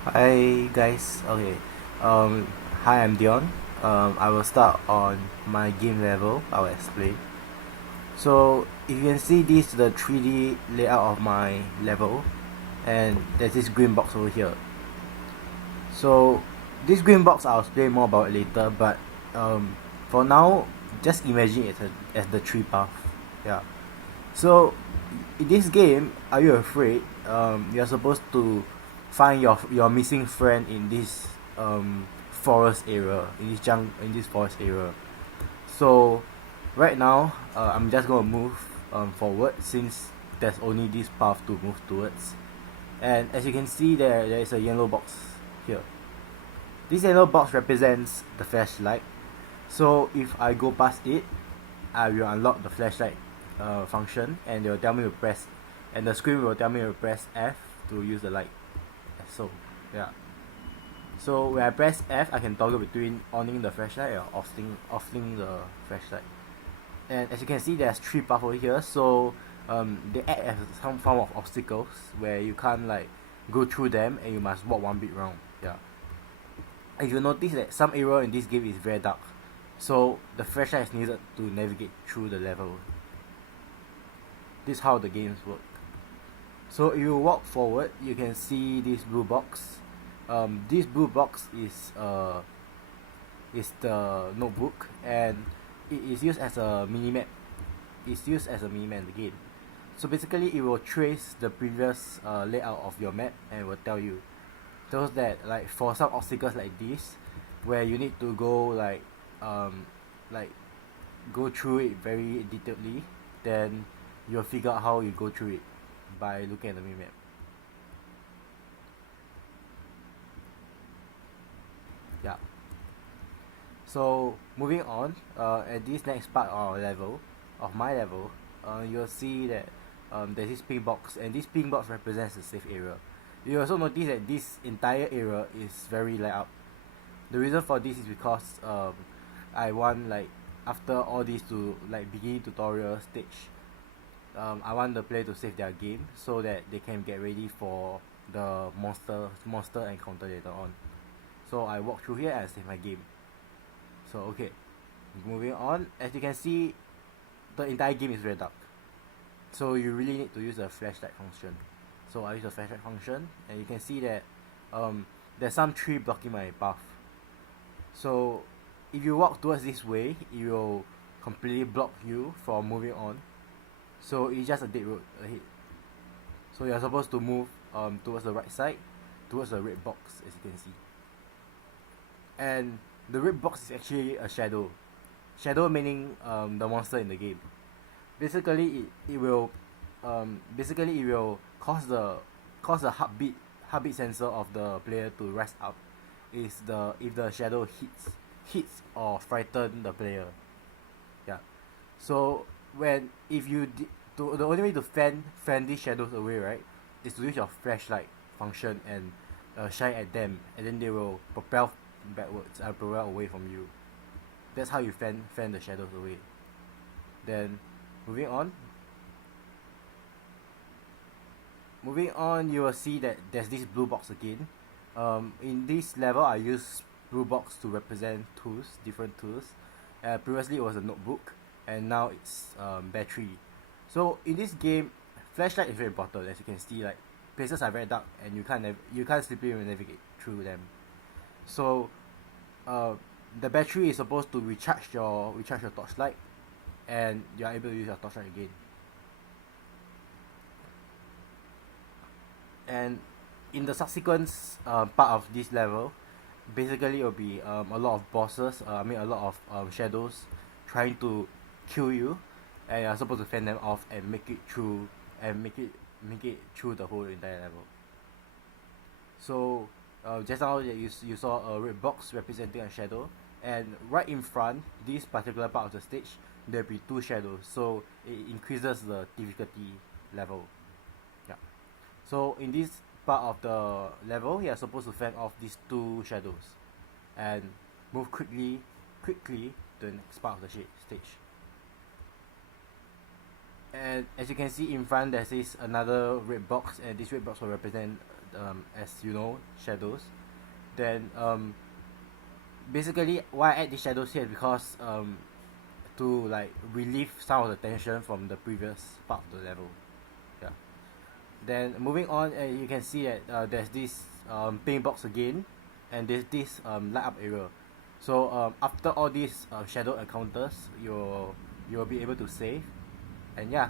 Hi guys. Okay. Um. Hi, I'm Dion. I will start on my game level. I will explain. So if you can see, this is the 3D layout of my level, and there's this green box over here. So this green box I'll explain more about later. But for now, just imagine it as the tree path. Yeah. So in this game, are you afraid? You're supposed to find your missing friend in this forest area, in this forest area. So right now, I'm just gonna move forward since there's only this path to move towards. And as you can see, there is a yellow box here. This yellow box represents the flashlight. So if I go past it, I will unlock the flashlight function, and they will tell me to press, and the screen will tell me to press F to use the light. So yeah. So when I press F, I can toggle between onning the flashlight or offing the flashlight. And as you can see, there's three paths over here. So they act as some form of obstacles where you can't like go through them, and you must walk one bit round. Yeah. If you notice that some area in this game is very dark, so the flashlight is needed to navigate through the level. This is how the games work. So if you walk forward, you can see this blue box. This blue box is the notebook, and it is used as a mini map. It's used as a mini map in the game. So basically, it will trace the previous layout of your map and will tell you those that like for some obstacles like this, where you need to go like go through it very detailedly, then you'll figure out how you go through it by looking at the mini map. Yeah. So moving on, at this next part of our level, of my level, you'll see that there's this pink box, and this pink box represents the safe area. You also notice that this entire area is very light up. The reason for this is because I want like after all this to like begin tutorial stage, I want the player to save their game so that they can get ready for the monster encounter later on. So I walk through here and save my game. So okay, moving on. As you can see, the entire game is very dark. So you really need to use the flashlight function. So I use the flashlight function, and you can see that there's some tree blocking my path. So if you walk towards this way, it will completely block you from moving on. So it's just a dead road ahead. So you're supposed to move towards the right side, towards the red box, as you can see. And the red box is actually a shadow. Shadow meaning the monster in the game. Basically, it will cause the heartbeat sensor of the player to rise up. Is the if the shadow hits or frighten the player. Yeah. So when if you the only way to fan these shadows away, right, is to use your flashlight function and shine at them, and then they will propel backwards and propel away from you. That's how you fan the shadows away. Then moving on, you will see that there's this blue box again. In this level, I use blue box to represent tools, different tools. Previously, it was a notebook, and now it's battery. So in this game, flashlight is very important. As you can see, like places are very dark, and you can't simply navigate through them. So uh, the battery is supposed to recharge your torchlight, and you are able to use your torchlight again. And in the subsequent part of this level, basically it will be a lot of bosses. A lot of shadows trying to kill you, and you're supposed to fend them off and make it through the whole entire level. So just now you saw a red box representing a shadow, and right in front, this particular part of the stage, there'll be two shadows. So it increases the difficulty level. Yeah. So in this part of the level, you're supposed to fend off these two shadows and move quickly to the next part of the stage. And as you can see in front, there's this another red box, and this red box will represent as you know, shadows. Then basically why I add the shadows here is because to like relieve some of the tension from the previous part of the level. Yeah. Then moving on, you can see that there's this pink box again, and there's this light up area. So after all these shadow encounters, you'll be able to save, and yeah,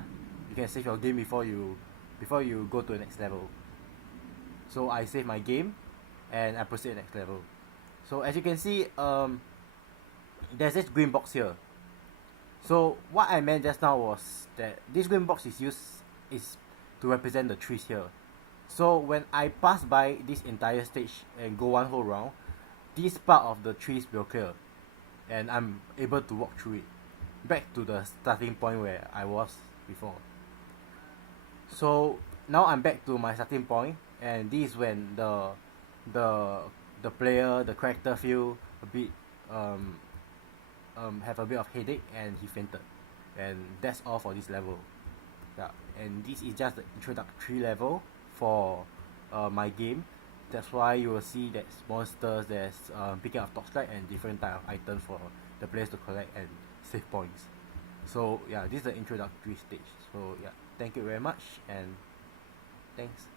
you can save your game before you go to the next level. So I save my game, and I proceed to the next level. So as you can see, there's this green box here. So what I meant just now was that this green box is to represent the trees here. So when I pass by this entire stage and go one whole round, this part of the trees will clear, and I'm able to walk through it back to the starting point where I was before. So now I'm back to my starting point, and this is when the the character feel a bit have a bit of headache and he fainted, and that's all for this level. Yeah, and this is just the introductory level for my game. That's why you will see that monsters, there's picking up torchlight and different type of items for the players to collect and save points. So yeah, this is the introductory stage. So yeah, thank you very much and thanks.